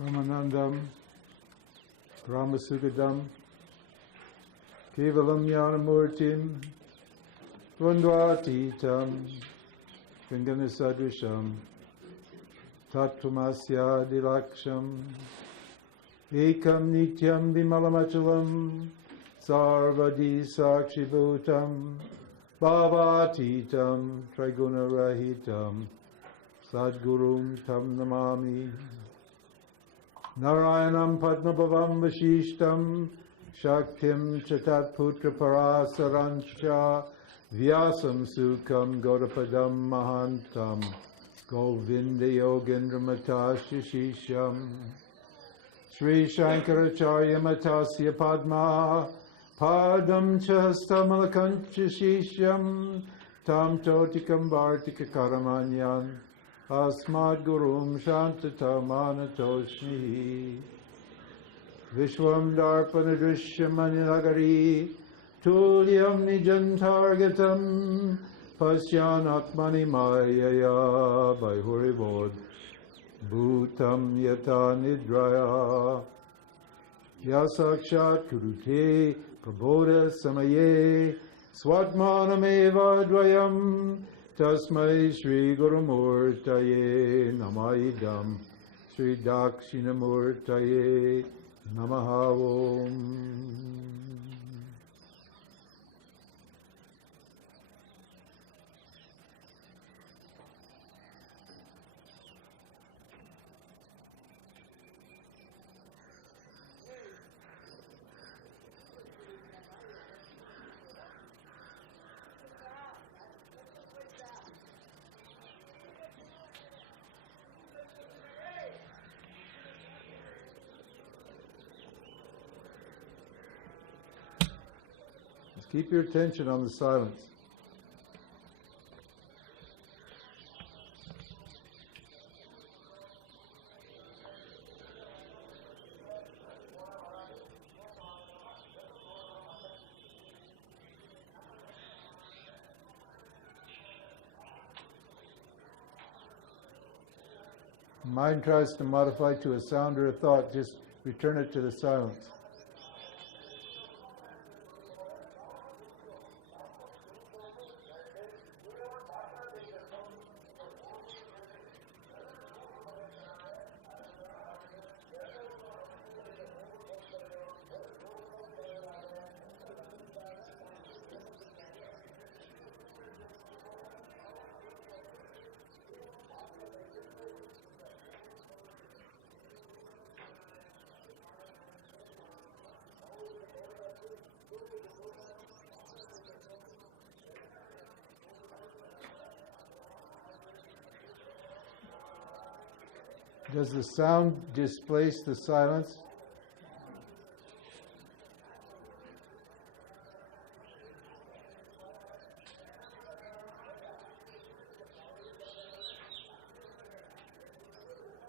Ramanandam, Ramasukadam, Kevalam Yanamurtim, Dvandvatitam, Vinganasadvisham, Tattvamasya Dilaksham, Ekam Nityam Vimalamachalam, Sarvadi Sakshibhutam, Bhavatitam, Trigunarahitam, Sadgurum Tam Namami. Narayanam Padmabhavam Vashishtam Shaktim Chatat Putra Parasarancha Vyasam Sukham Gaudapadam Mahantam Govinda Yogendra Matashishisham Sri Shankaracharya Matasya Padma Padam Chastamalakanchashisham Tam Totikam Bhartika Karamanyan Asmad Gurum Shantatamana-toshni Vishwam Darpana Drishyamani Tulyam Nijantargatam Pasyan Atmani Mayaya Vaihurivod Bhutam Yata Nidraya Yasakshat Kurute Prabodha Samaye Swadmanameva Dvayam Tasmai Sri Gurumurtaye Namaidam Sri Dakshinamurtaye Namaha Om. Keep your attention on the silence. Mind tries to modify to a sound or a thought, just return it to the silence. Does the sound displace the silence?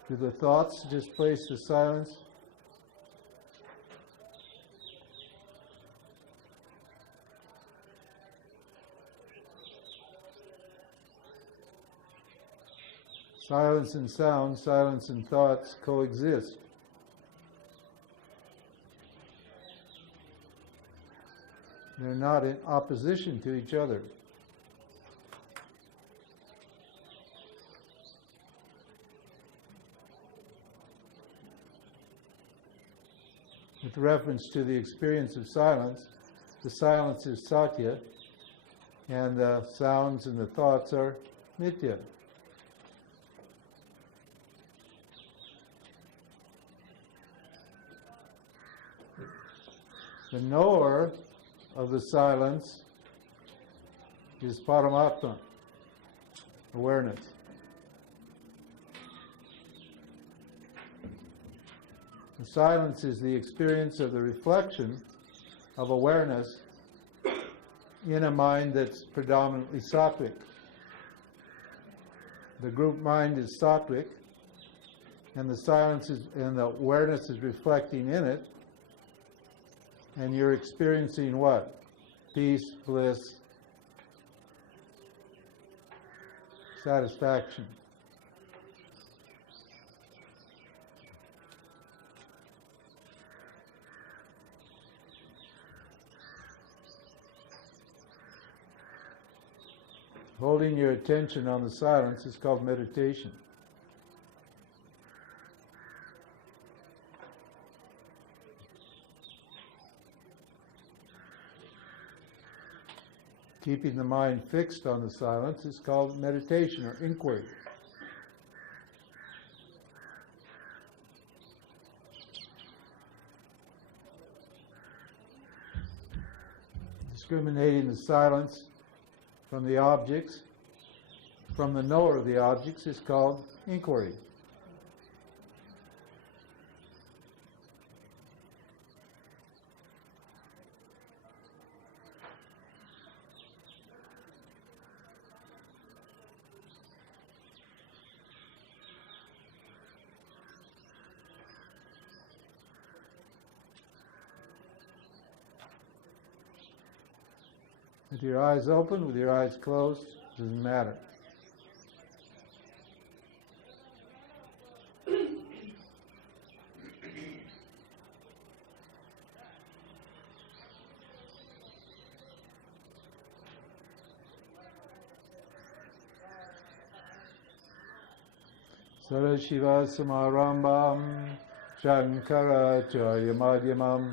Do the thoughts displace the silence? Silence and sound, silence and thoughts coexist. They're not in opposition to each other. With reference to the experience of silence, the silence is satya, and the sounds and the thoughts are nitya. The knower of the silence is Paramatma, awareness. The silence is the experience of the reflection of awareness in a mind that's predominantly sattvic. The group mind is sattvic, and the silence is, and the awareness is reflecting in it, and you're experiencing what? Peace, bliss, satisfaction. Holding your attention on the silence is called meditation. Keeping the mind fixed on the silence is called meditation or inquiry. Discriminating the silence from the objects, from the knower of the objects, is called inquiry. With your eyes open, with your eyes closed, doesn't matter. Sarashiva Samarambam Shankaracharya Madhyamam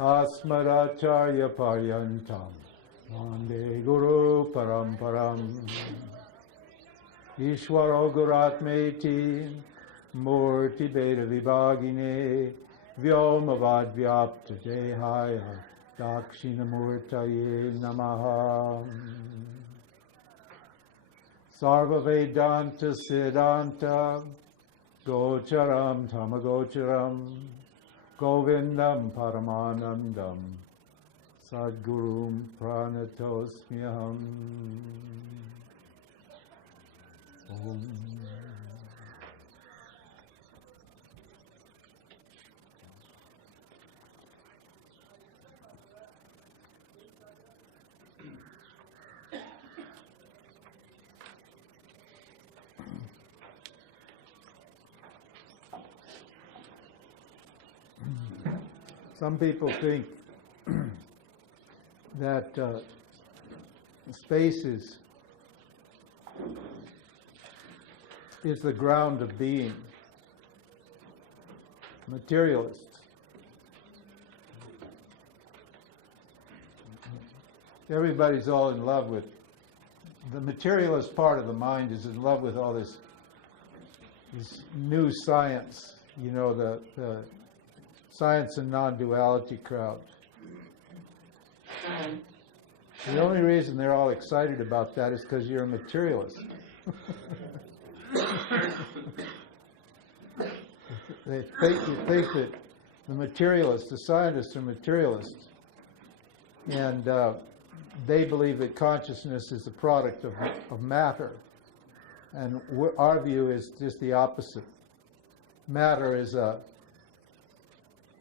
Asmadacharya Paryantam Vande Guru Paramparam Ishwaro Guratmeti Murti Beda Vibhagine Vyomavad Vyapta Dehaya Dakshinamurtaye Namaha Sarva Vedanta Siddhanta Gocharam Tamagocharam Govindam Paramanandam Sadgurum Pranatosmyaham. Om. Some people think that space is the ground of being. Materialists. Everybody's all in love with, the materialist part of the mind is in love with all this new science, you know, the science and non-duality crowd. The only reason they're all excited about that is because you're a materialist. They think that the materialists, the scientists are materialists, and they believe that consciousness is a product of matter. And our view is just the opposite. Matter is a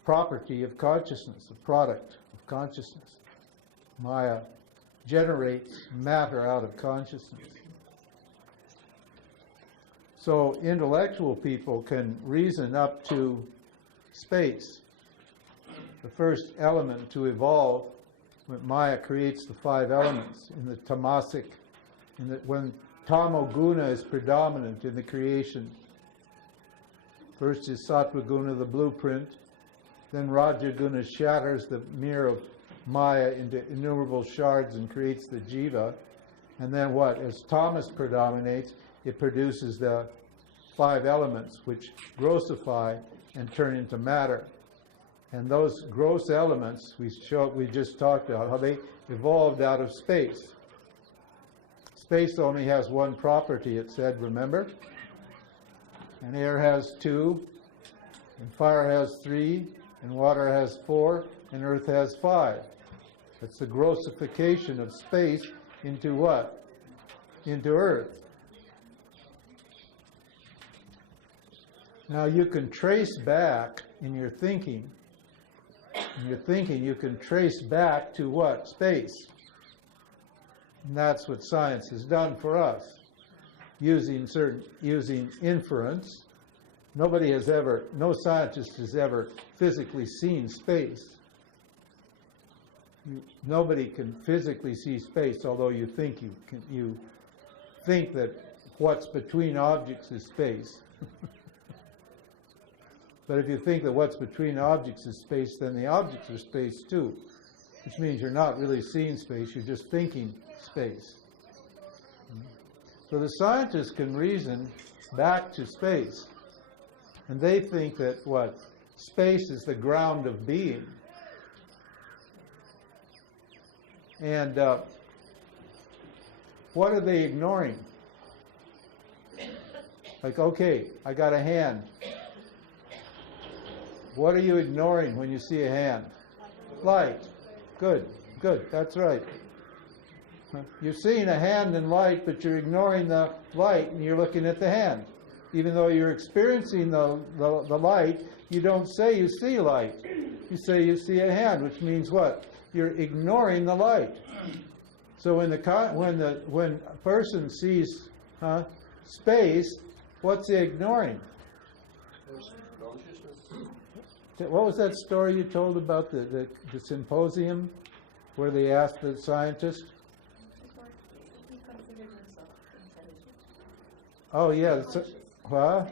property of consciousness, a product of consciousness. Maya generates matter out of consciousness. So intellectual people can reason up to space. The first element to evolve, when Maya creates the 5 elements in the tamasic, when tamoguna is predominant in the creation. First is sattva-guna, the blueprint. Then Rajaguna shatters the mirror of Maya into innumerable shards and creates the jiva. And then what? As tamas predominates, it produces the 5 elements which grossify and turn into matter. And those gross elements we just talked about, how they evolved out of space. Space only has one property, it said, remember? And air has 2, and fire has 3, and water has 4, and earth has 5. It's the grossification of space into what? Into Earth. Now you can trace back in your thinking, you can trace back to what? Space. And that's what science has done for us, using inference. No scientist has ever physically seen space. Nobody can physically see space, although you think you can. You think that what's between objects is space. But if you think that what's between objects is space, then the objects are space too, which means you're not really seeing space, you're just thinking space. So the scientists can reason back to space, and they think that what? Space is the ground of being. And what are they ignoring? Like, okay, I got a hand. What are you ignoring when you see a hand? Light. Good, that's right. You're seeing a hand in light, but you're ignoring the light and you're looking at the hand. Even though you're experiencing the light, you don't say you see light. You say you see a hand, which means what? You're ignoring the light. So when a person sees space, what's he ignoring? What was that story you told about the symposium where they asked the scientist? He considered himself intelligent. Oh, yeah. Huh?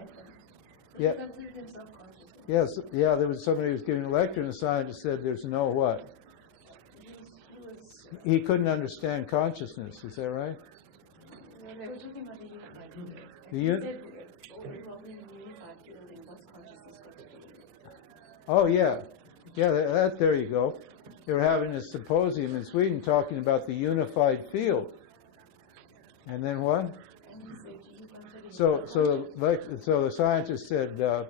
Yeah. He considered himself conscious. Yes. Yeah. There was somebody who was giving a lecture, and the scientist said, "There's no what." He couldn't understand consciousness. Is that right? They were talking about the unified field. The He said, probably in the unified field, in what's consciousness got to do with it. Oh, yeah. Yeah, there you go. They were having a symposium in Sweden talking about the unified field. And then what? And he said, do you consider So the scientist said, the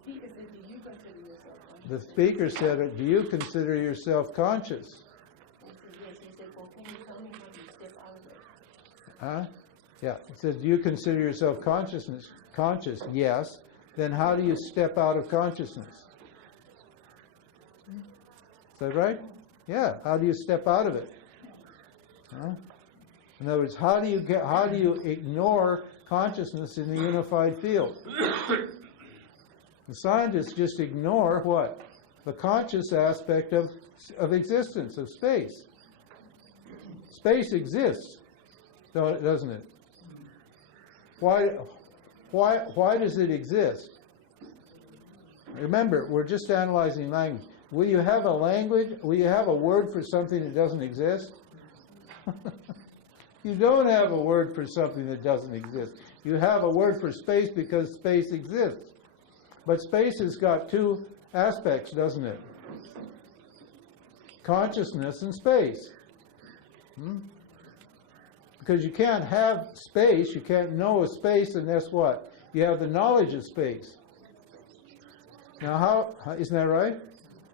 speaker said, do you consider yourself conscious? the speaker said, do you consider yourself conscious? I said, yes. He said, well, can you tell me how you step out of it? Huh? Yeah. It says, do you consider yourself conscious? Yes. Then how do you step out of consciousness? Is that right? Yeah. How do you step out of it? Huh? In other words, how do you ignore consciousness in the unified field? The scientists just ignore what? The conscious aspect of existence, of space. Space exists, doesn't it? Why does it exist? Remember, we're just analyzing language. Will you have a language? Will you have a word for something that doesn't exist? You don't have a word for something that doesn't exist. You have a word for space because space exists. But space has got two aspects, doesn't it? Consciousness and space. Because you can't have space, you can't know a space unless what? You have the knowledge of space. Now, isn't that right?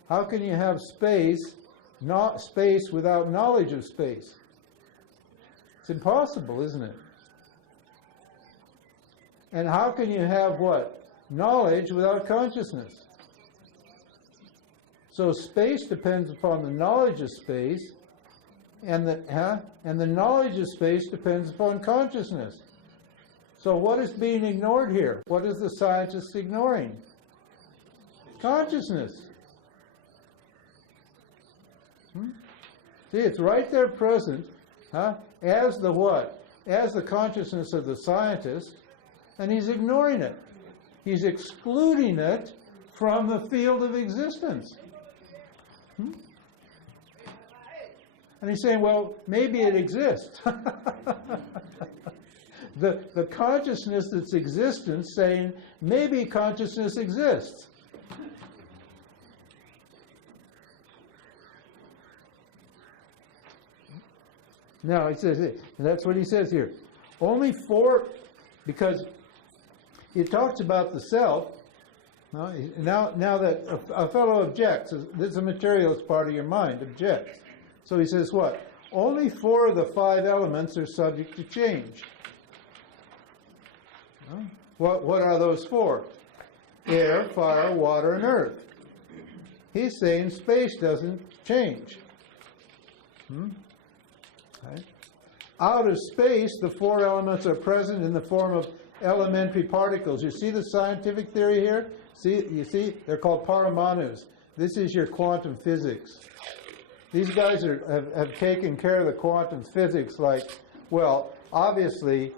How can you have space, not space without knowledge of space? It's impossible, isn't it? And how can you have what? Knowledge without consciousness. So space depends upon the knowledge of space, and the knowledge of space depends upon consciousness. So what is being ignored here? What is the scientist ignoring? Consciousness. See, it's right there present, as the what? As the consciousness of the scientist, and he's ignoring it. He's excluding it from the field of existence. And he's saying, well, maybe it exists. The consciousness that's existence saying, maybe consciousness exists. Now, it says, and that's what he says here. Only four, because it talks about the self. Now that a fellow objects, this is a materialist part of your mind, objects. So he says what? Only 4 of the 5 elements are subject to change. What are those 4? Air, fire, water, and earth. He's saying space doesn't change. Right. Out of space, the 4 elements are present in the form of elementary particles. You see the scientific theory here? You see? They're called paramanus. This is your quantum physics. These guys have taken care of the quantum physics like, well, obviously,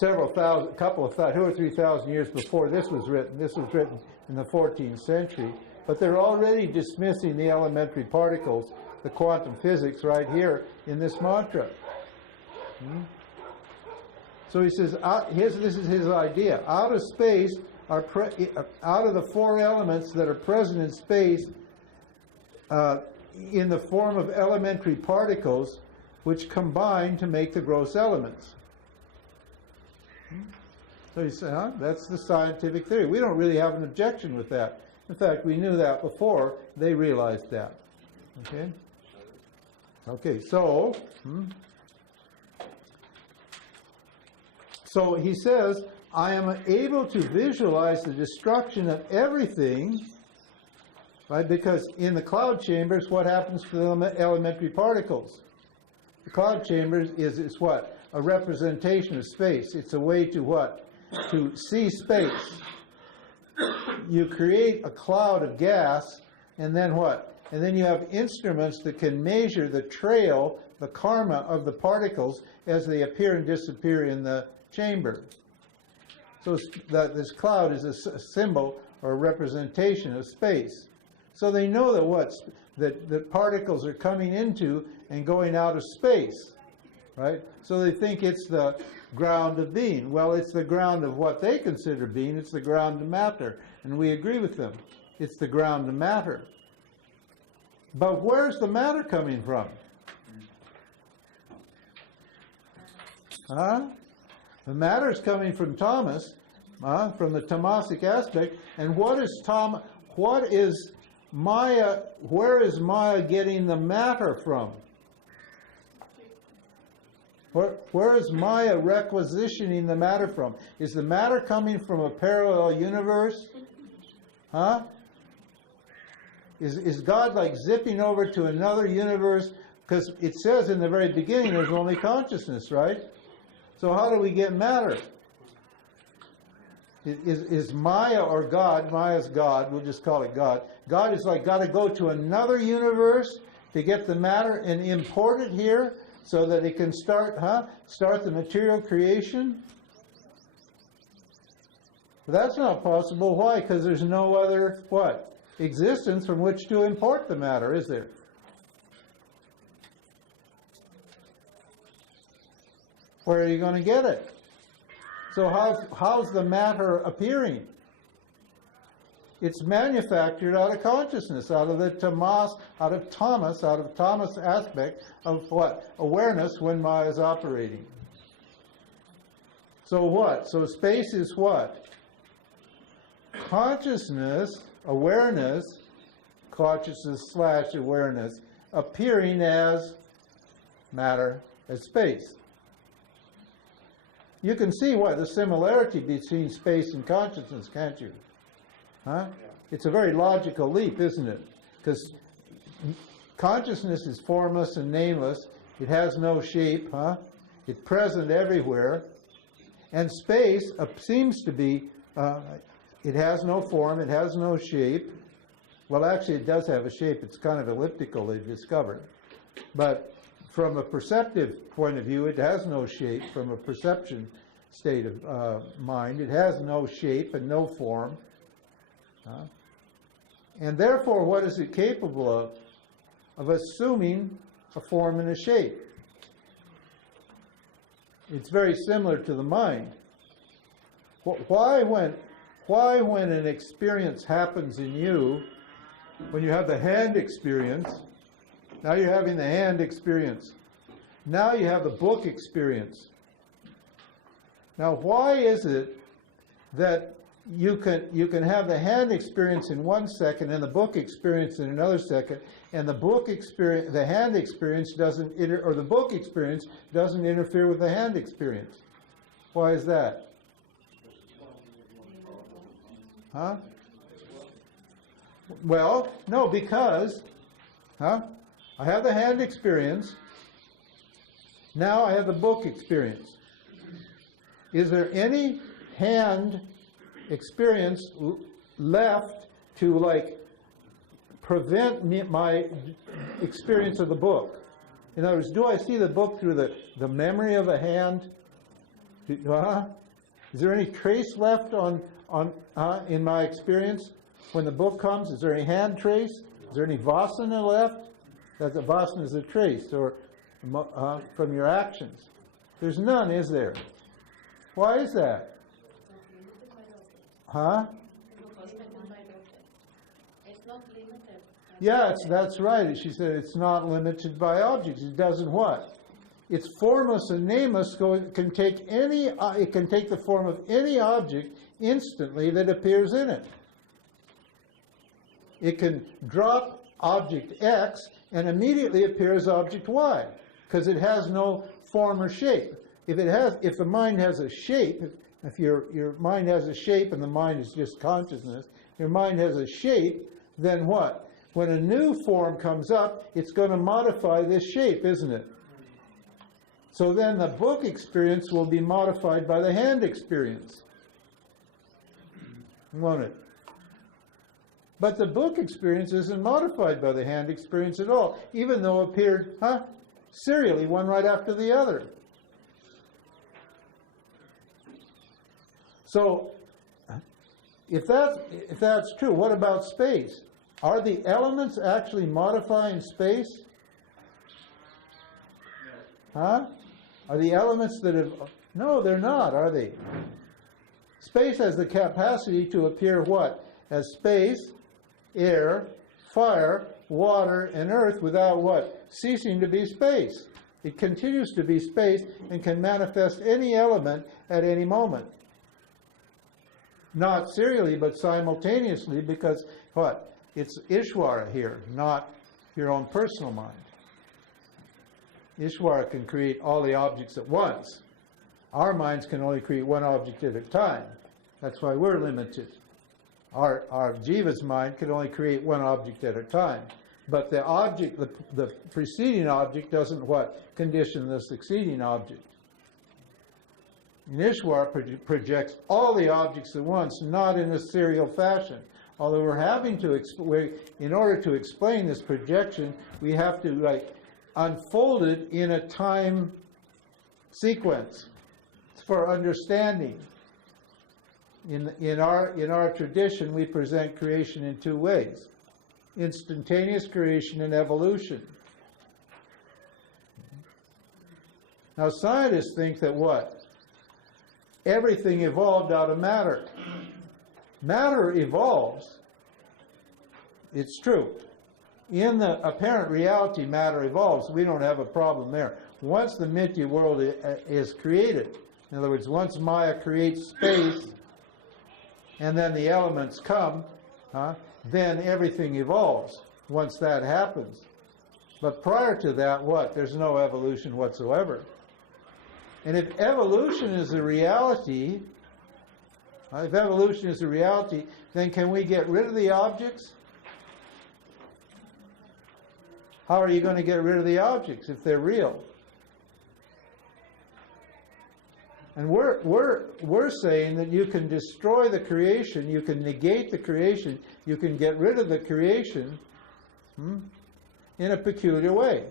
couple of 2,000 or 3,000 years before this was written. This was written in the 14th century. But they're already dismissing the elementary particles, the quantum physics, right here in this mantra. So he says, this is his idea. Out of space, out of the 4 elements that are present in space, in the form of elementary particles, which combine to make the gross elements. So he said, that's the scientific theory. We don't really have an objection with that. In fact, we knew that before they realized that. Okay? Okay, so he says, I am able to visualize the destruction of everything, right? Because in the cloud chambers, what happens to the elementary particles? The cloud chambers is what? A representation of space. It's a way to what? To see space. You create a cloud of gas, and then what? And then you have instruments that can measure the trail, the karma of the particles as they appear and disappear in the chamber. So this cloud is a symbol or a representation of space. So they know that particles are coming into and going out of space, right? So they think it's the ground of being. Well, it's the ground of what they consider being. It's the ground of matter. And we agree with them. It's the ground of matter. But where's the matter coming from? The matter is coming from Thomas, from the Tamasic aspect. And what is Maya, where is Maya getting the matter from? Where is Maya requisitioning the matter from? Is the matter coming from a parallel universe? Is God like zipping over to another universe? Because it says in the very beginning there's only consciousness, right? So how do we get matter? Is Maya or God, Maya's God, we'll just call it God. God is like got to go to another universe to get the matter and import it here so that it can start the material creation? But that's not possible. Why? Because there's no other, existence from which to import the matter, is there? Where are you going to get it? So how's the matter appearing? It's manufactured out of consciousness, out of Thomas aspect of what? Awareness when Maya is operating. So what? So space is what? Consciousness, awareness, consciousness/awareness, appearing as matter, as space. You can see the similarity between space and consciousness, can't you? It's a very logical leap, isn't it? Because consciousness is formless and nameless. It has no shape, It's present everywhere. And space seems to be, it has no form, it has no shape. Well, actually, it does have a shape. It's kind of elliptical, they've discovered. But from a perceptive point of view, it has no shape. From a perception state of mind, it has no shape and no form. And therefore, what is it capable of? Of assuming a form and a shape. It's very similar to the mind. Why when an experience happens in you, when you have the hand experience, now you're having the hand experience. Now you have the book experience. Now why is it that you can have the hand experience in 1 second and the book experience in another second, and the book experience, the hand experience doesn't, or the book experience doesn't interfere with the hand experience. Why is that? Huh? Well, no, because, I have the hand experience. Now I have the book experience. Is there any hand experience left to like prevent my experience of the book? In other words, do I see the book through the memory of a hand? Is there any trace left in my experience when the book comes? Is there any hand trace? Is there any vasana left? That the vasana is a trace or from your actions. There's none, is there? Why is that? Huh? It's not limited. Yeah, that's right. She said it's not limited by objects. It doesn't what? It's formless and nameless. It can take the form of any object instantly that appears in it. It can drop object X and immediately appear as object Y because it has no form or shape. If the mind has a shape, if your mind has a shape and the mind is just consciousness, your mind has a shape, then what? When a new form comes up, it's going to modify this shape, isn't it? So then the book experience will be modified by the hand experience. Won't it? But the book experience isn't modified by the hand experience at all, even though it appeared, serially, one right after the other. So, if that's true, what about space? Are the elements actually modifying space? Huh? Are the elements that have... No, they're not, are they? Space has the capacity to appear what? As space, air, fire, water, and earth without what? Ceasing to be space. It continues to be space and can manifest any element at any moment. Not serially, but simultaneously, because what? It's Ishvara here, not your own personal mind. Ishvara can create all the objects at once. Our minds can only create one object at a time. That's why we're limited. Our jiva's mind can only create one object at a time. But the object, the preceding object doesn't what? Condition the succeeding object. And Ishvara projects all the objects at once, not in a serial fashion. Although we're having to, in order to explain this projection, we have to unfold it in a time sequence for understanding. In our tradition, we present creation in two ways: instantaneous creation and evolution. Now, scientists think that what? Everything evolved out of matter. Matter evolves. It's true. In the apparent reality, matter evolves. We don't have a problem there. Once the Mithya world is created, in other words, once Maya creates space, and then the elements come, then everything evolves once that happens. But prior to that, what? There's no evolution whatsoever. And if evolution is a reality, then can we get rid of the objects? How are you going to get rid of the objects if they're real? And we're saying that you can destroy the creation, you can negate the creation, you can get rid of the creation in a peculiar way.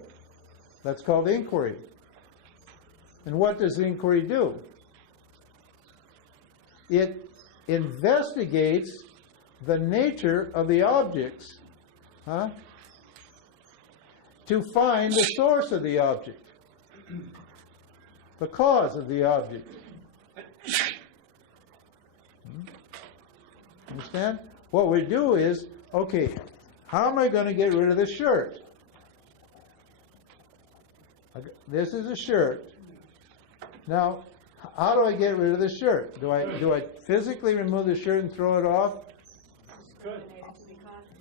That's called inquiry. And what does inquiry do? It investigates the nature of the objects to find the source of the object, the cause of the object. Understand? What we do is, okay, how am I going to get rid of this shirt? This is a shirt. Now, How do I get rid of the shirt? Do I physically remove the shirt and throw it off? Good.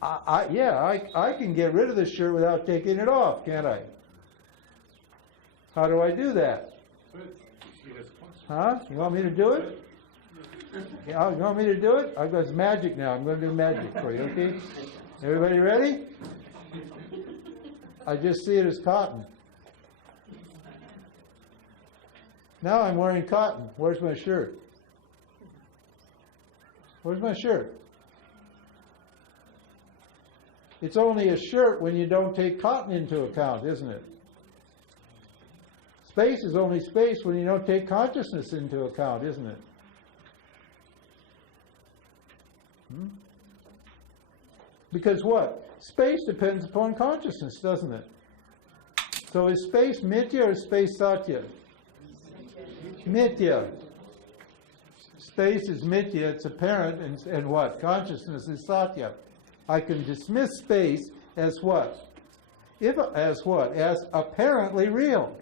I can get rid of the shirt without taking it off, can't I? How do I do that? Huh? You want me to do it? Yeah, you want me to do it? I've got magic now. I'm going to do magic for you, okay? Everybody ready? I just see it as cotton. Now I'm wearing cotton. Where's my shirt? Where's my shirt? It's only a shirt when you don't take cotton into account, isn't it? Space is only space when you don't take consciousness into account, isn't it? Because what? Space depends upon consciousness, doesn't it? So is space mithya or is space satya? Mithya. Space is mithya, it's apparent, and what? Consciousness is satya. I can dismiss space as what? As what? As apparently real.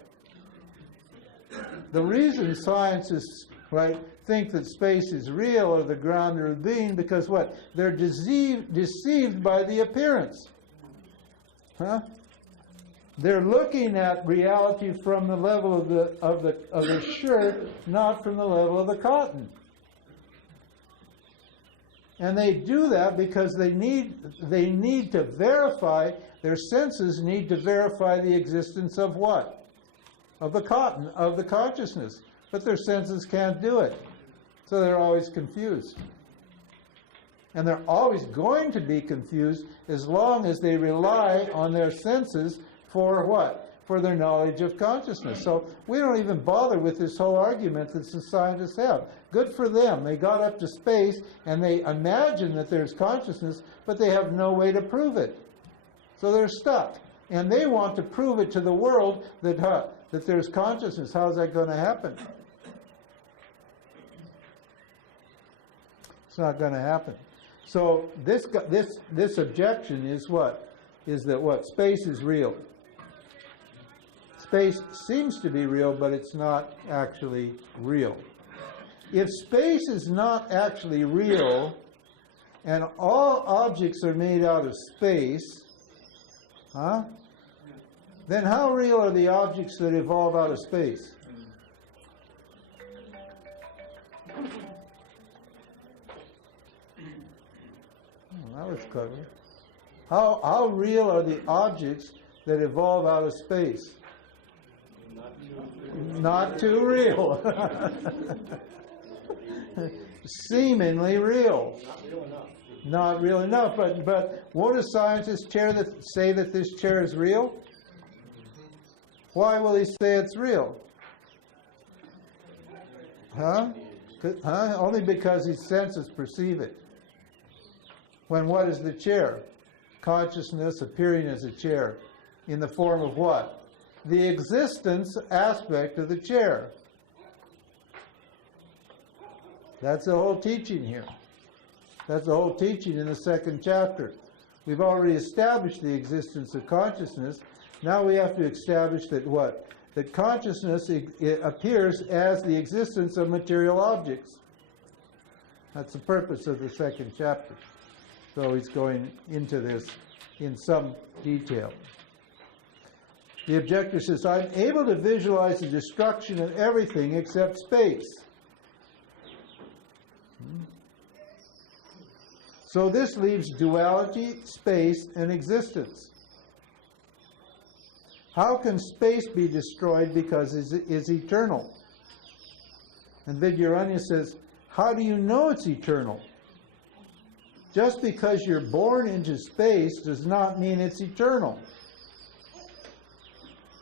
The reason scientists, right, think that space is real or the ground of being, because what? They're deceived by the appearance. Huh? They're looking at reality from the level of the shirt, not from the level of the cotton. And they do that because they need to verify, their senses need to verify the existence of what? Of the cotton, of the consciousness. But their senses can't do it. So they're always confused. And they're always going to be confused as long as they rely on their senses for what? For their knowledge of consciousness. So we don't even bother with this whole argument that the scientists have. Good for them. They got up to space and they imagine that there's consciousness, but they have no way to prove it. So they're stuck. And they want to prove it to the world that there's consciousness. How's that going to happen? It's not going to happen. So this objection is what? Is that what? Space is real. Space seems to be real, but it's not actually real. If space is not actually real, and all objects are made out of space, then how real are the objects that evolve out of space? That was clever. How real are the objects that evolve out of space? Not too real. Seemingly real. Not real enough. But won't a scientist say that this chair is real? Why will he say it's real? Only because his senses perceive it. When what is the chair? Consciousness appearing as a chair. In the form of what? The existence aspect of the chair. That's the whole teaching here. That's the whole teaching in the second chapter. We've already established the existence of consciousness. Now we have to establish that what? That consciousness it appears as the existence of material objects. That's the purpose of the second chapter. So he's going into this in some detail. The objector says, I'm able to visualize the destruction of everything except space. So this leaves duality, space, and existence. How can space be destroyed because it is eternal? And Vidyaranya says, how do you know it's eternal? Just because you're born into space does not mean it's eternal.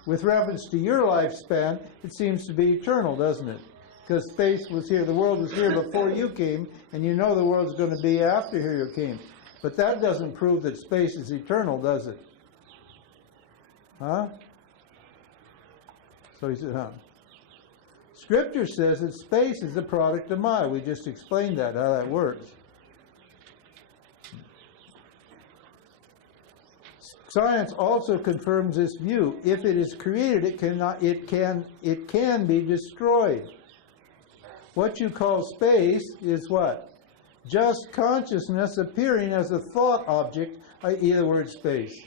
With reference to your lifespan, it seems to be eternal, doesn't it? Because space was here, the world was here before you came, and you know the world's going to be after you came. But that doesn't prove that space is eternal, does it? So he said, Scripture says that space is the product of Maya. We just explained that, how that works. Science also confirms this view. If it is created, it can be destroyed. What you call space is what? Just consciousness appearing as a thought object, i.e. the word space.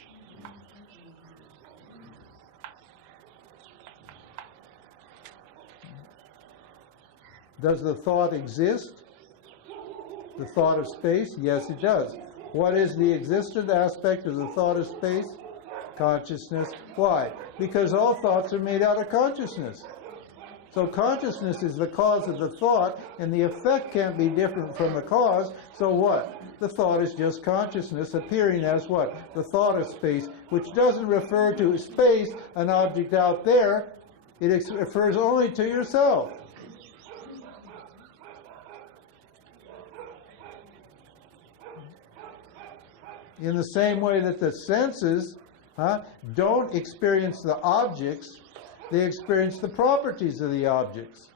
Does the thought exist? The thought of space? Yes, it does. What is the existent aspect of the thought of space? Consciousness. Why? Because all thoughts are made out of consciousness. So consciousness is the cause of the thought, and the effect can't be different from the cause. So what? The thought is just consciousness appearing as what? The thought of space, which doesn't refer to space, an object out there. It refers only to yourself. In the same way that the senses don't experience the objects, they experience the properties of the objects.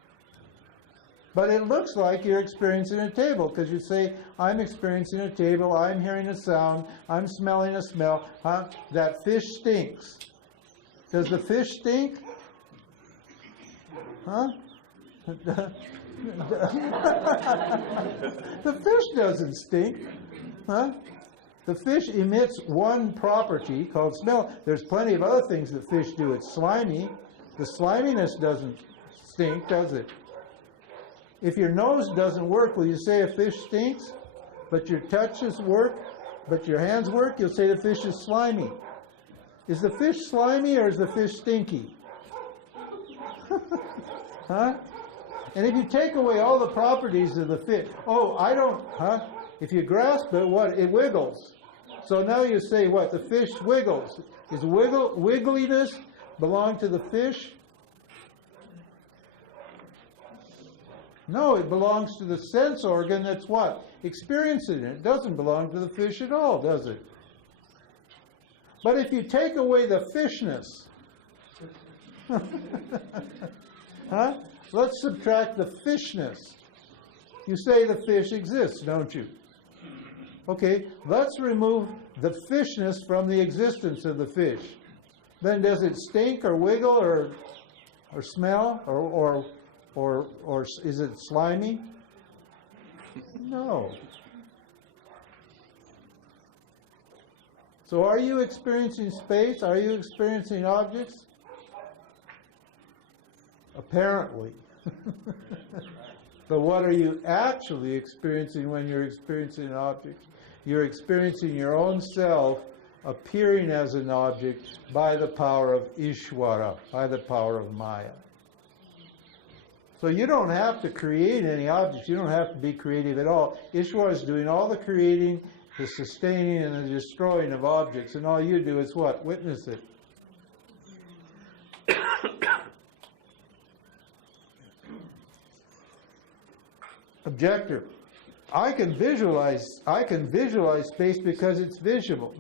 But it looks like you're experiencing a table, because you say, I'm experiencing a table, I'm hearing a sound, I'm smelling a smell. That fish stinks. Does the fish stink? The fish doesn't stink. The fish emits one property called smell. There's plenty of other things that fish do. It's slimy. The sliminess doesn't stink, does it? If your nose doesn't work, will you say a fish stinks? But your touches work, but your hands work, you'll say the fish is slimy. Is the fish slimy or is the fish stinky? And if you take away all the properties of the fish, if you grasp it, what? It wiggles. So now you say what? The fish wiggles. Is wiggliness belong to the fish? No, it belongs to the sense organ that's what? Experiencing it. It doesn't belong to the fish at all, does it? But if you take away the fishness, let's subtract the fishness. You say the fish exists, don't you? Okay, let's remove the fishness from the existence of the fish. Then does it stink or wiggle or smell or is it slimy? No. So are you experiencing space? Are you experiencing objects? Apparently. But what are you actually experiencing when you're experiencing an object? You're experiencing your own self appearing as an object by the power of Ishvara, by the power of Maya. So you don't have to create any objects. You don't have to be creative at all. Ishvara is doing all the creating, the sustaining, and the destroying of objects. And all you do is what? Witness it. Objector. I can visualize space because it's visible.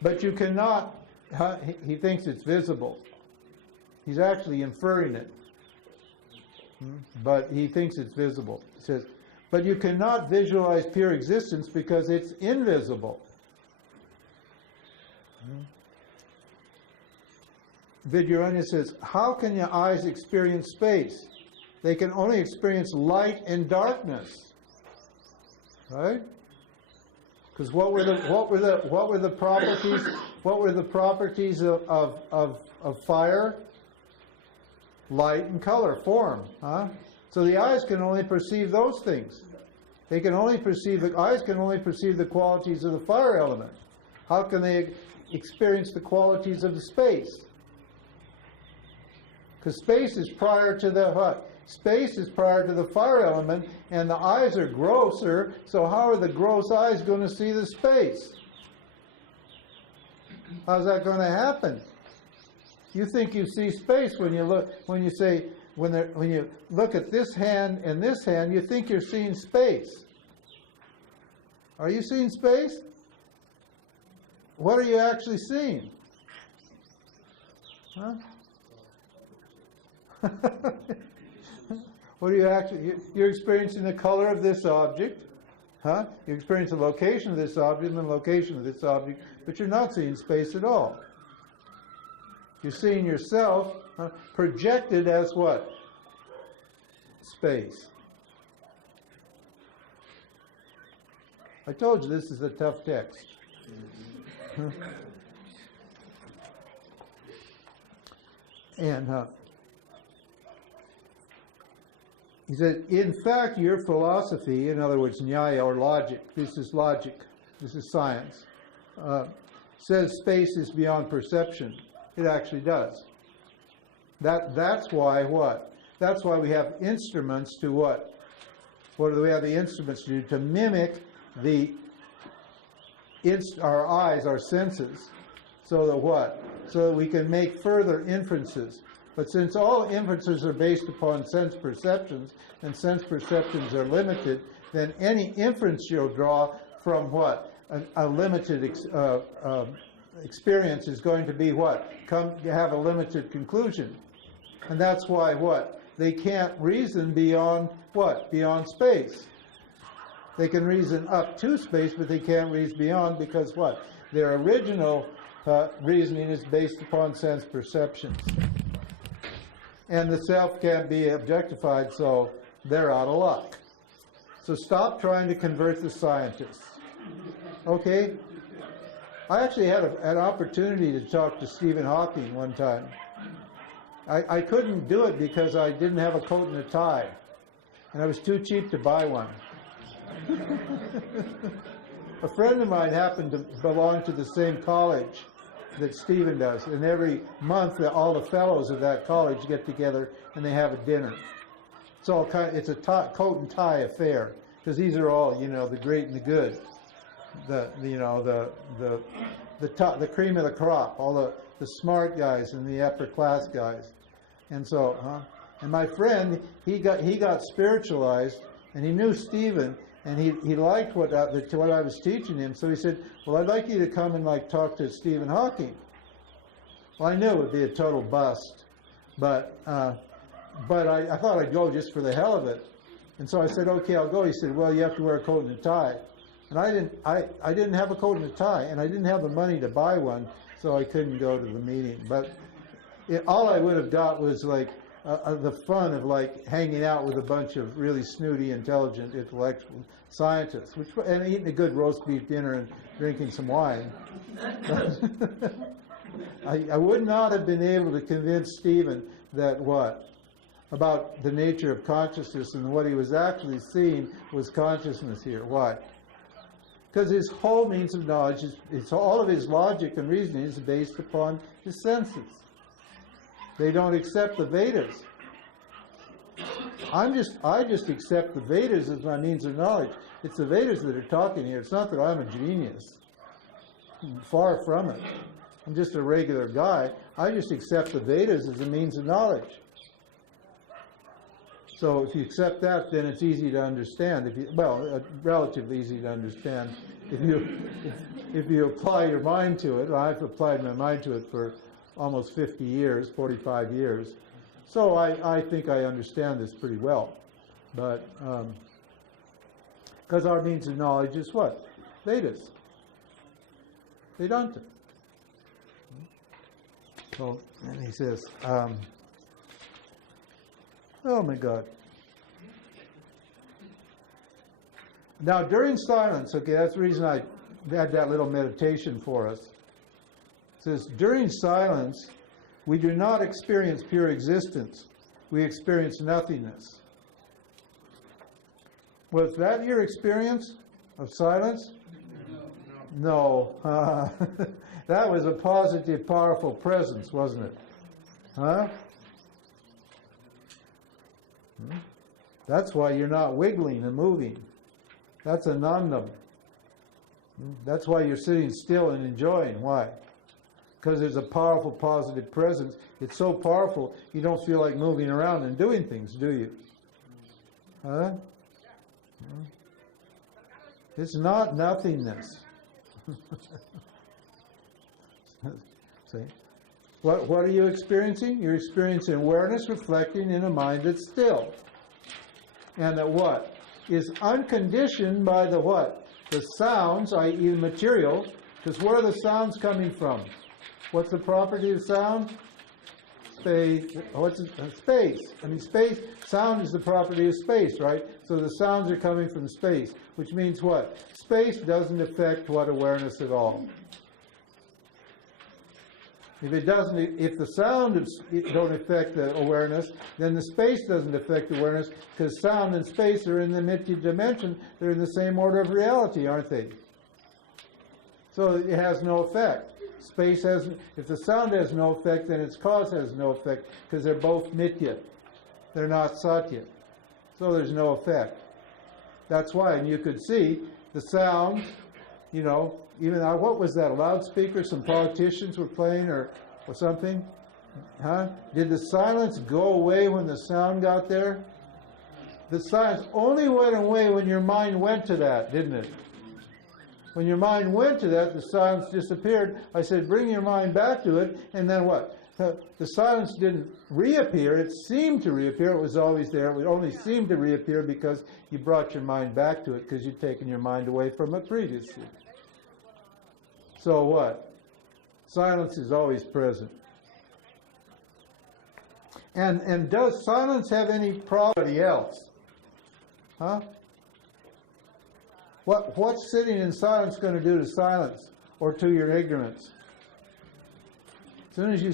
But you cannot, he thinks it's visible. He's actually inferring it. But he thinks it's visible. He says, but you cannot visualize pure existence because it's invisible. Vidyaranya says, how can your eyes experience space? They can only experience light and darkness, right? Because what were the properties of fire? Light and color, form, So the eyes can only perceive those things. Eyes can only perceive the qualities of the fire element. How can they experience the qualities of the space? Because space is prior to the what? Space is prior to the fire element, and the eyes are grosser, so how are the gross eyes going to see the space? How's that going to happen? You think you see space when you look at this hand and this hand, you think you're seeing space. Are you seeing space? What are you actually seeing? What are you actually? You're experiencing the color of this object, You experience the location of this object and the location of this object, but you're not seeing space at all. You're seeing yourself projected as what? Space. I told you this is a tough text. And he said, in fact, your philosophy, in other words, nyaya or logic, this is science, says space is beyond perception. It actually does. That's why what? That's why we have instruments to what? What do we have the instruments to do? To mimic our eyes, our senses, so that what? So that we can make further inferences. But since all inferences are based upon sense perceptions, and sense perceptions are limited, then any inference you'll draw from what? A limited experience is going to be what? Have a limited conclusion. And that's why what? They can't reason beyond what? Beyond space. They can reason up to space, but they can't reason beyond because what? Their original reasoning is based upon sense perceptions. And the self can't be objectified, so they're out of luck. So stop trying to convert the scientists. Okay? I actually had an opportunity to talk to Stephen Hawking one time. I couldn't do it because I didn't have a coat and a tie. And I was too cheap to buy one. A friend of mine happened to belong to the same college that Stephen does. And every month, all the fellows of that college get together and they have a dinner. It's a coat and tie affair. Because these are all, the great and the good. The cream of the crop, all the smart guys and the upper class guys. And so, and my friend, he got spiritualized, and he knew Stephen, and he liked what I was teaching him. So he said, well, I'd like you to come and talk to Stephen Hawking. Well, I knew it would be a total bust, but I thought I'd go just for the hell of it. And so I said, okay, I'll go. He said, well, you have to wear a coat and a tie. And I didn't have a coat and a tie, and I didn't have the money to buy one, so I couldn't go to the meeting. But all I would have got was the fun of hanging out with a bunch of really snooty, intelligent, intellectual scientists, and eating a good roast beef dinner and drinking some wine. I would not have been able to convince Stephen that what? About the nature of consciousness, and what he was actually seeing was consciousness here. Why? Because his whole means of knowledge, all of his logic and reasoning is based upon his senses. They don't accept the Vedas. I just accept the Vedas as my means of knowledge. It's the Vedas that are talking here. It's not that I'm a genius. Far from it. I'm just a regular guy. I just accept the Vedas as a means of knowledge. So if you accept that, then it's easy to understand. Relatively easy to understand. If you apply your mind to it, I've applied my mind to it for almost 50 years, 45 years. So I think I understand this pretty well. But, because our means of knowledge is what? Vedas. Vedanta. So, and he says, oh my God. Now during silence, okay, that's the reason I had that little meditation for us. It says, during silence, we do not experience pure existence. We experience nothingness. Was that your experience of silence? No. That was a positive, powerful presence, wasn't it? Huh? That's why you're not wiggling and moving. That's anandam. That's why you're sitting still and enjoying. Why? Because there's a powerful, positive presence. It's so powerful, you don't feel like moving around and doing things, do you? Huh? It's not nothingness. See? What are you experiencing? You're experiencing awareness reflecting in a mind that's still. And that what? Is unconditioned by the what? The sounds, i.e. the material. Because where are the sounds coming from? What's the property of sound? space. What's it? Space. I mean, space. Sound is the property of space, right? So the sounds are coming from space, which means what? Space doesn't affect what awareness at all. If it doesn't, if the sound don't affect the awareness, then the space doesn't affect awareness, because sound and space are in the mithya dimension. They're in the same order of reality, aren't they? So it has no effect. Space has, if the sound has no effect, then its cause has no effect, because they're both mithya. They're not satya. So there's no effect. That's why, and you could see the sound, you know, even what was that, a loudspeaker some politicians were playing or something? Huh? Did the silence go away when the sound got there? The silence only went away when your mind went to that, didn't it? When your mind went to that, the silence disappeared. I said, bring your mind back to it, and then what? The silence didn't reappear. It seemed to reappear. It was always there. It would only seem to reappear because you brought your mind back to it, because you'd taken your mind away from it previously. So what? Silence is always present. And does silence have any property else? Huh? What's sitting in silence going to do to silence or to your ignorance? As soon as you,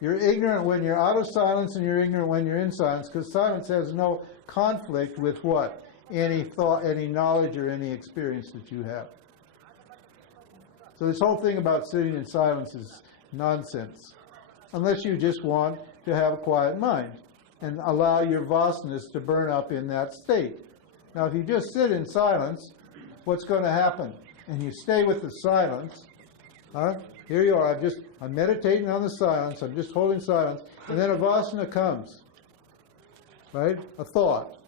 you're ignorant when you're out of silence, and you're ignorant when you're in silence, because silence has no conflict with what? Any thought, any knowledge, or any experience that you have. So this whole thing about sitting in silence is nonsense, unless you just want to have a quiet mind and allow your vasanas to burn up in that state. Now, if you just sit in silence, what's going to happen? And you stay with the silence. Here you are. I'm meditating on the silence. I'm just holding silence. And then a vasana comes. Right? A thought.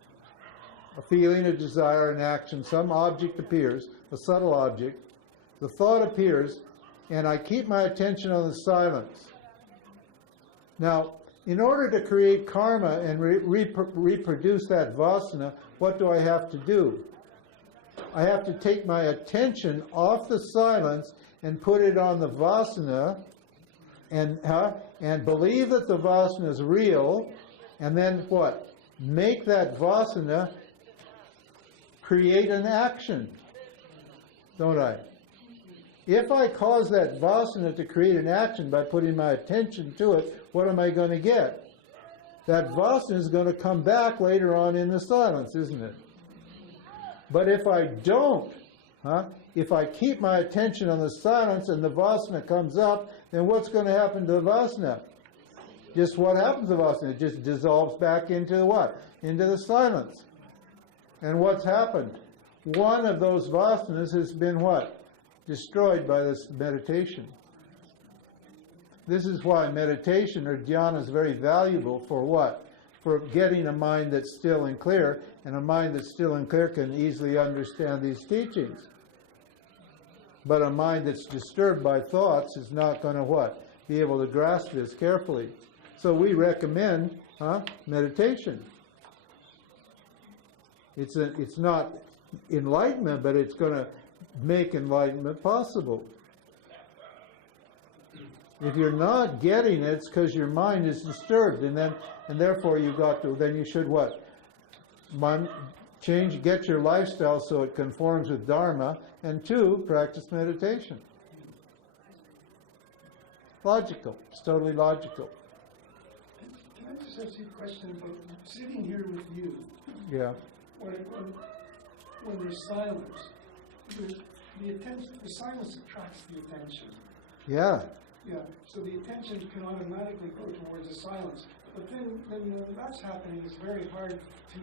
A feeling, a desire, an action. Some object appears. A subtle object. The thought appears. And I keep my attention on the silence. Now, in order to create karma and reproduce that vasana, what do I have to do? I have to take my attention off the silence and put it on the vasana, and believe that the vasana is real, and then what? Make that vasana create an action, don't I? If I cause that vasana to create an action by putting my attention to it, what am I going to get? That vasana is going to come back later on in the silence, isn't it? But if I don't, if I keep my attention on the silence and the vasana comes up, then what's going to happen to the vasana? Just what happens to the vasana? It just dissolves back into what? Into the silence. And what's happened? One of those vasanas has been what? Destroyed by this meditation. This is why meditation or dhyana is very valuable for what? For getting a mind that's still and clear, and a mind that's still and clear can easily understand these teachings. But a mind that's disturbed by thoughts is not going to what? Be able to grasp this carefully. So we recommend meditation. It's not enlightenment, but it's going to make enlightenment possible. If you're not getting it, it's because your mind is disturbed, and therefore then you should what? Get your lifestyle so it conforms with Dharma, and 2, practice meditation. Logical. It's totally logical. Can I just ask you a question about sitting here with you? Yeah. When there's silence, the silence attracts the attention. Yeah. Yeah. So the attention can automatically go towards the silence. But then when that's happening, it's very hard to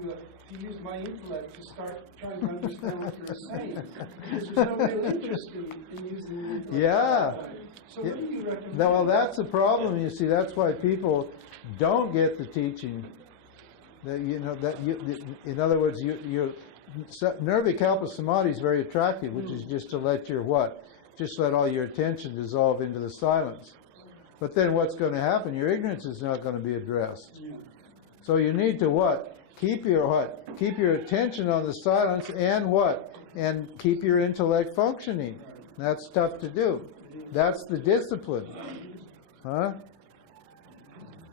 use my intellect to start trying to understand what you're saying, because there's no real interest in using the intellect. Yeah. So what do you recommend? Well, that's the problem. You see, that's why people don't get the teaching. In other words, Nirvikalpa Samadhi is very attractive, which is just to let your what? Just let all your attention dissolve into the silence. But then what's going to happen? Your ignorance is not going to be addressed. So you need to what? Keep your what? Keep your attention on the silence, and what? And keep your intellect functioning. That's tough to do. That's the discipline.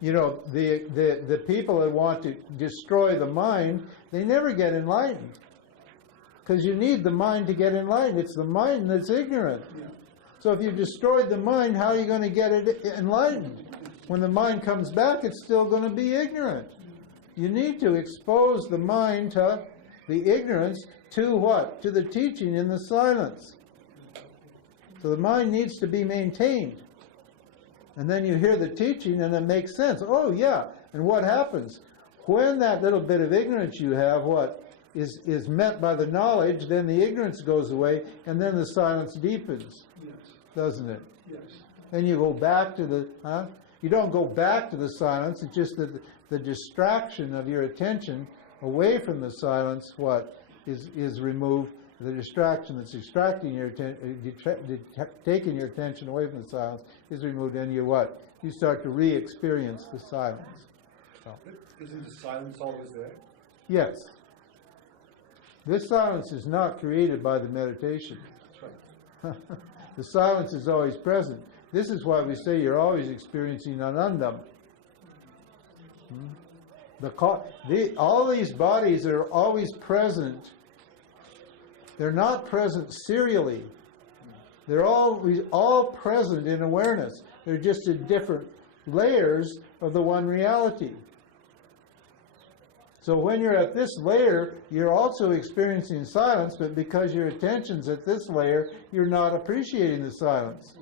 You know, the people that want to destroy the mind, they never get enlightened. Because you need the mind to get enlightened. It's the mind that's ignorant. Yeah. So if you've destroyed the mind, how are you going to get it enlightened? When the mind comes back, it's still going to be ignorant. You need to expose the mind to the ignorance to what? To the teaching in the silence. So the mind needs to be maintained. And then you hear the teaching and it makes sense. Oh yeah. And what happens? When that little bit of ignorance you have, what? Is met by the knowledge, then the ignorance goes away, and then the silence deepens. Yes. Doesn't it? Yes. Then you go back to the, You don't go back to the silence, it's just that the distraction of your attention away from the silence, is removed. The distraction that's distracting your taking your attention away from the silence is removed, and you start to re-experience the silence. So. Isn't the silence always there? Yes. This silence is not created by the meditation. That's right. The silence is always present. This is why we say you're always experiencing anandam. All these bodies are always present. They're not present serially. They're always all present in awareness. They're just in different layers of the one reality. So when you're at this layer, you're also experiencing silence, but because your attention's at this layer, you're not appreciating the silence.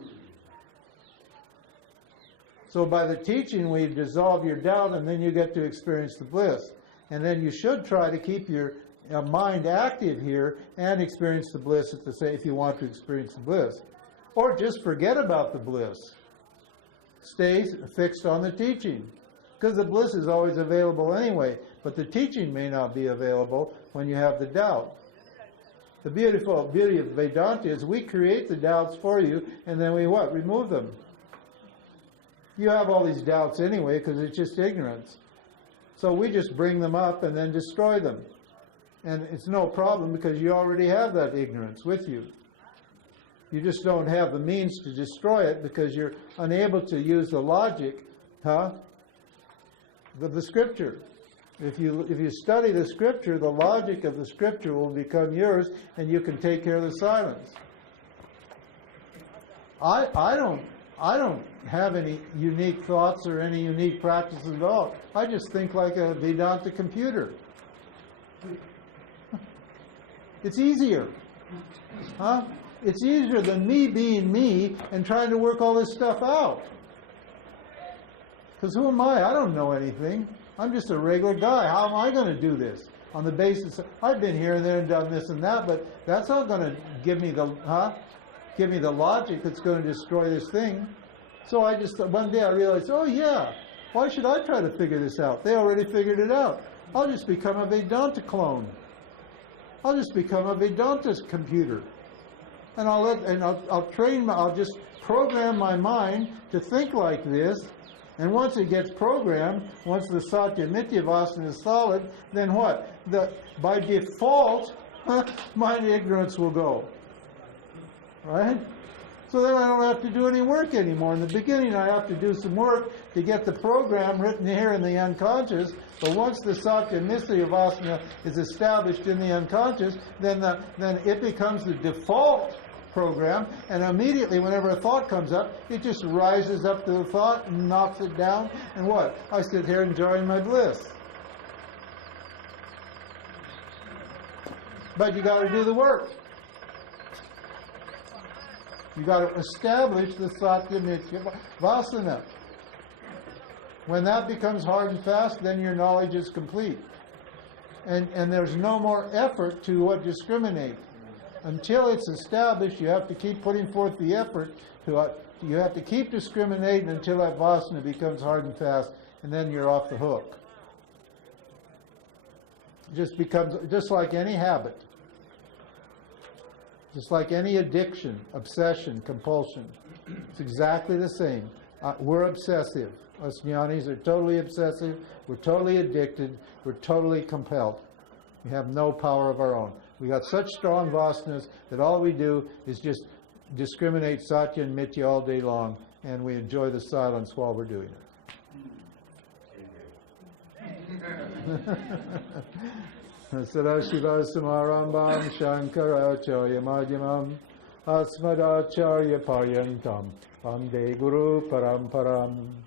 So by the teaching, we dissolve your doubt, and then you get to experience the bliss. And then you should try to keep your mind active here and experience the bliss at the same, if you want to experience the bliss. Or just forget about the bliss. Stay fixed on the teaching. Because the bliss is always available anyway, but the teaching may not be available when you have the doubt. The beauty of Vedanta is we create the doubts for you, and then we what? Remove them. You have all these doubts anyway because it's just ignorance. So we just bring them up and then destroy them. And it's no problem because you already have that ignorance with you. You just don't have the means to destroy it because you're unable to use the logic, of the scripture. If you study the scripture, the logic of the scripture will become yours, and you can take care of the silence. I don't have any unique thoughts or any unique practices at all. I just think like a Vedanta computer. It's easier. It's easier than me being me and trying to work all this stuff out. Because who am I? I don't know anything. I'm just a regular guy. How am I going to do this? On the basis of, I've been here and there and done this and that, but that's not going to give me the logic that's going to destroy this thing. So one day I realized, oh yeah, why should I try to figure this out? They already figured it out. I'll just become a Vedanta clone. I'll just become a Vedanta computer. And I'll just program my mind to think like this. And once it gets programmed, once the Satya Mithya Vasana is solid, then what? By default, my ignorance will go. Right? So then I don't have to do any work anymore. In the beginning, I have to do some work to get the program written here in the unconscious. But once the Satya Mithya Vasana is established in the unconscious, then it becomes the default program, and immediately whenever a thought comes up, it just rises up to the thought and knocks it down, and what? I sit here enjoying my bliss. But you got to do the work. You got to establish the Satya Mithya Vasana. When that becomes hard and fast, then your knowledge is complete. And there's no more effort to discriminate. Until it's established, you have to keep putting forth the effort. You have to keep discriminating until that vasana becomes hard and fast, and then you're off the hook. It just becomes just like any habit, just like any addiction, obsession, compulsion. It's exactly the same. We're obsessive. Us jnanis are totally obsessive. We're totally addicted. We're totally compelled. We have no power of our own. We got such strong vasanas that all we do is just discriminate Satya and Mithya all day long, and we enjoy the silence while we're doing it. Sadashiva Samarambam Shankaracharya Madhyamam Asmadacharya Paryantam Vande Guru Paramparam.